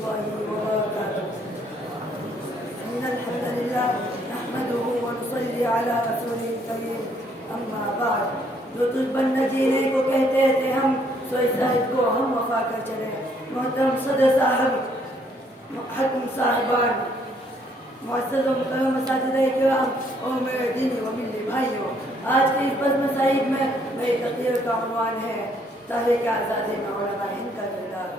الله وبركاته. إن الحمد لله نحمده ونصلي على رسوله الكريم. أما بعد، جو تجھ بن نہ جینے کو کہتے تھے ہم، سو اس عہد کو ہم وفا کر چلے. محترم صدر صاحب، حکم صاحبان، معزز و محترم اساتذہ کرام اور میرے دینی و ملی بھائیوں، آج کے اس بزم سعید میں میری تقریر کا عنوان ہے تحریک آزادی میں علماء ہند کا کردار.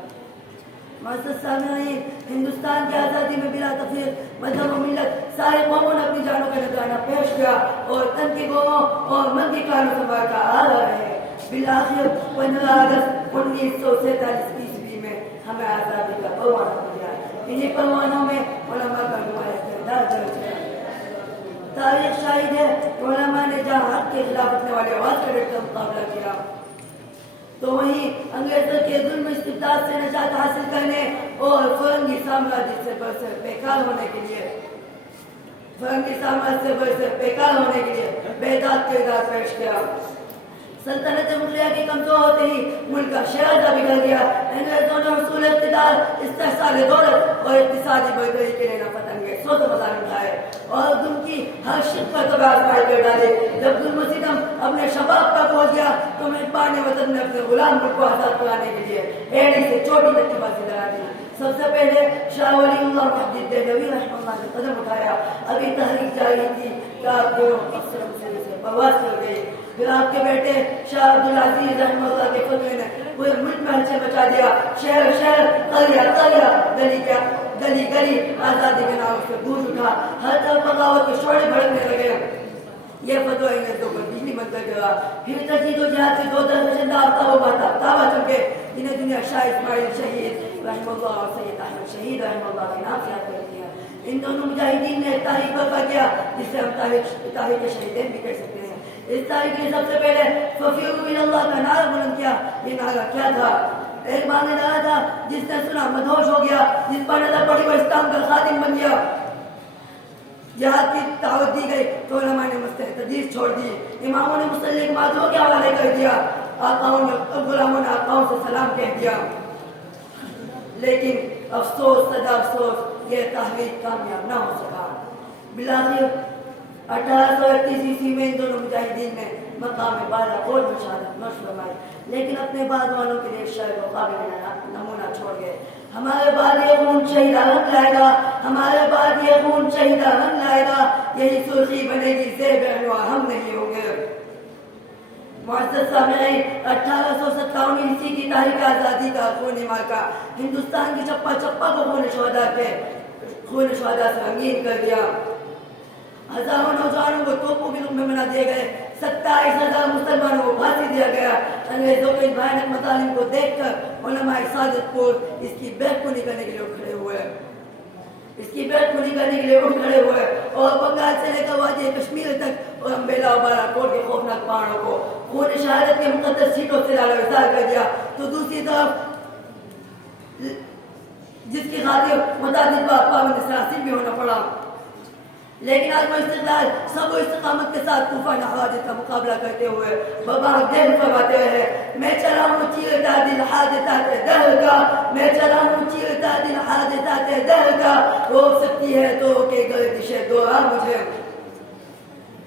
معزز سامعین، ہندوستان کی آزادی میں بلا تفریق مذہب و ملت سارے قوموں نے اپنی جانوں کا نذرانہ پیش کیا اور تن کی گوہوں اور من کی کانوں سنبھال کر آ رہے ہیں. بالآخر 15 اگست 1947 عیسوی میں ہمیں آزادی کا پروانہ ملا. انہیں پروانوں میں علماء کا نمایاں کردار درج ہے. تاریخ شاہد ہے کہ علماء نے جہاں حق کے خلاف اپنے والے آواز کا ڈٹ کر مقابلہ کیا، تو وہیں انگریزوں کے ظلم استبداد سے نجات حاصل کرنے اور فرنگی سامراج سے برسر بیکار ہونے کے لیے بیداد کردار پیش کیا. سلطنت مغلیہ کی کمزور ہوتے ہی ملک کا شہزادہ بگڑ گیا. انگریزوں نے حصول اقتدار، استحصال دولت اور اقتصادی بڑھوتری کے لیے ناپتنگے سوز و مظالم اٹھائے اور تم کی ہر شک پر تباہ آزمائی کر ڈالے. جب ظلم و ستم اپنے شباب پر پہنچ گیا تو مہربان وطن نے اپنے غلام ملک کو آزاد کرانے کے لیے ایڑی سے چوٹی تک کی بازی لگا دی. سب سے پہلے شاہ ولی اللہ محدث دہلوی رحمہ اللہ نے قدم اٹھایا. ابھی تحریک جاری تھی کہ آپ دونوں افسر مسئلے سے پرواز کر گئی. پھر آپ کے بیٹے شاہ عبدالعزیز رحمہ اللہ کے فتوے نے پورے ملک میں ہلچل مچا دیا. شہر شہر، قریہ قریہ، گلی گلی آزادی کے نام سے گونج اٹھا. ہر طرف بغاوت کے شعلے بھڑکنے لگے. یہ فتویٰ انگریزوں پر بجلی بند کر دیا. پھر تجدید و جہاد کے دو درخشندہ آفتاب چمکے جنہیں دنیا شاہ اسماعیل شہید رحمہ اللہ اور سید احمد شہید رحمہ اللہ کے نام سے یاد کرتی ہے. ان دونوں مجاہدین نے تاریخ برپا کیا جس سے ہم تاریخ شہیدین بھی کہہ سکتے ہیں. اس تاریخ نے سب سے پہلے ففیروا الی اللہ کا نعرہ بلند کیا. یہ نعرہ کیا تھا؟ ایک معنی نعرہ تھا جس نے سنا مدہوش ہو گیا، جس پر نظر پڑی وہ اسلام کا خادم بن گیا. جہاد کی دعوت دی گئی تو علماء نے مستحق تدریس چھوڑ دی. اماموں نے مسلح کے معذوروں کے حوالے کر دیا. غلاموں نے آقاؤں سے سلام کہہ دیا. لیکن افسوس صدا افسوس، یہ تحریک کامیاب نہ ہو سکا. بالآخر 1838 عیسوی میں ان دونوں مجاہدین نے مقام بالا اور میں شہادت نوش فرمائی، لیکن اپنے بعد والوں کے لیے شاید و قابل نمونہ چھوڑ گئے. ہمارے بعد یہ خون شہیدہ رنگ لائے گا، ہمارے بعد یہ خون شہیدہ رنگ لائے گا، یہی سرخی بنے گی زیب انوار ہم نہیں ہوں گے. معزز سامعین، 1857 عیسوی کی تحریک آزادی کا خون مارکا ہندوستان کی چپا چپا کو خون شہداء سے رنگین کر دیا. ہزاروں نوجوانوں کو توپوں کے روپ میں بنا دیے گئے. 27,000 مسلمانوں کو پھانسی دیا گیا. انگریزوں کے بھیانک مظالم کو دیکھ کر علماء سعادت پور اس کی بیعت کو نہیں کرنے کے لیے اٹھ کھڑے ہوئے اور بنگال سے لے کر وادی کشمیر تک اور امبیلا اور بالا کوٹ کے خوفناک پہاڑوں کو خون شہادت کے مقدس سیٹوں سے لالہوار کر دیا. تو دوسری طرف جس کی خاطر متعدد پابند سراسر بھی ہونا پڑا، لیکن آج وہ استقلال سب و استقامت کے ساتھ طوفان حوادث کا مقابلہ کرتے ہوئے بابا دین فرماتے ہیں، میں چلا ہوں چیرتا دل حادثات دہر کا، میں چلا ہوں چیرتا دل حادثات دہر کا، روک سکتی ہے تو کہ گردش دورہ مجھے.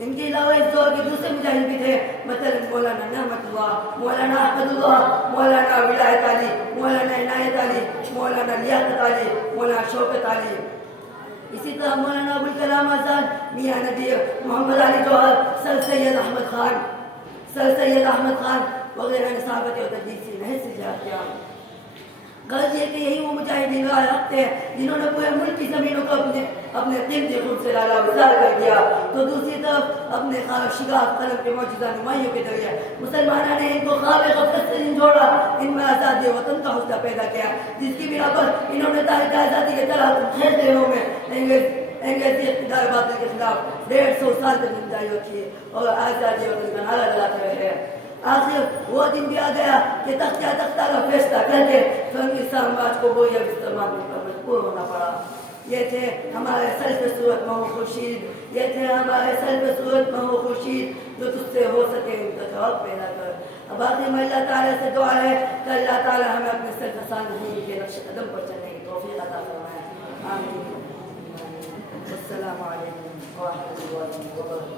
ان کے علاوہ اس دور کے دوسرے مجاہد بھی تھے، مثلا مولانا نعمت اللہ، مولانا احمد اللہ، مولانا ولایت علی، مولانا عنایت علی، مولانا لیاقت علی، مولانا شوکت علی. اسی طرح مولانا ابوالکلام آزاد، میاں نذیر، محمد علی جوہر، سر سید احمد خان وغیرہ نے صحابت اور تدریس سے نہج سے جہاد کیا. غرض یہ کہ یہی وہ مجاہدین رائے رکھتے ہیں جنہوں نے پورے ملک کی زمینوں کو اپنے قیمتی خون سے لالا وزار کر دیا، تو دوسری طرف اپنے شگاف قلم کے معجزہ نمائیوں کے ذریعے مسلمانوں نے ان کو خواب غفلت سے جوڑا، ان میں آزادی وطن کا حوصلہ پیدا کیا، جس کی بنا پر انہوں نے تحریک آزادی کے طرح خیر دیروں میں انگریزی اقتدار باطل کے خلاف 150 سال تک جاری رکھی اور آزادی وطن کا نعرہ لگاتے رہے. آخر وہ دن بھی آ گیا کہ تختہ کا فیصلہ کر کے فرنگی سامراج کو بویا استعمال پر مجبور ہونا پڑا. یہ تھے ہمارے سر پہ صورت میں خورشید، یہ تھے ہمارے سر پہ صورت میں خورشید، جو تجھ سے ہو سکے انتخاب پیدا کر. اب باقی میں اللہ تعالیٰ سے دعا ہے کہ اللہ تعالیٰ ہمیں اپنے سر فسان نہیں کے نقش قدم پر چلنے کی توفیق عطا آمين. والسلام عليكم ورحمة الله وبركاته.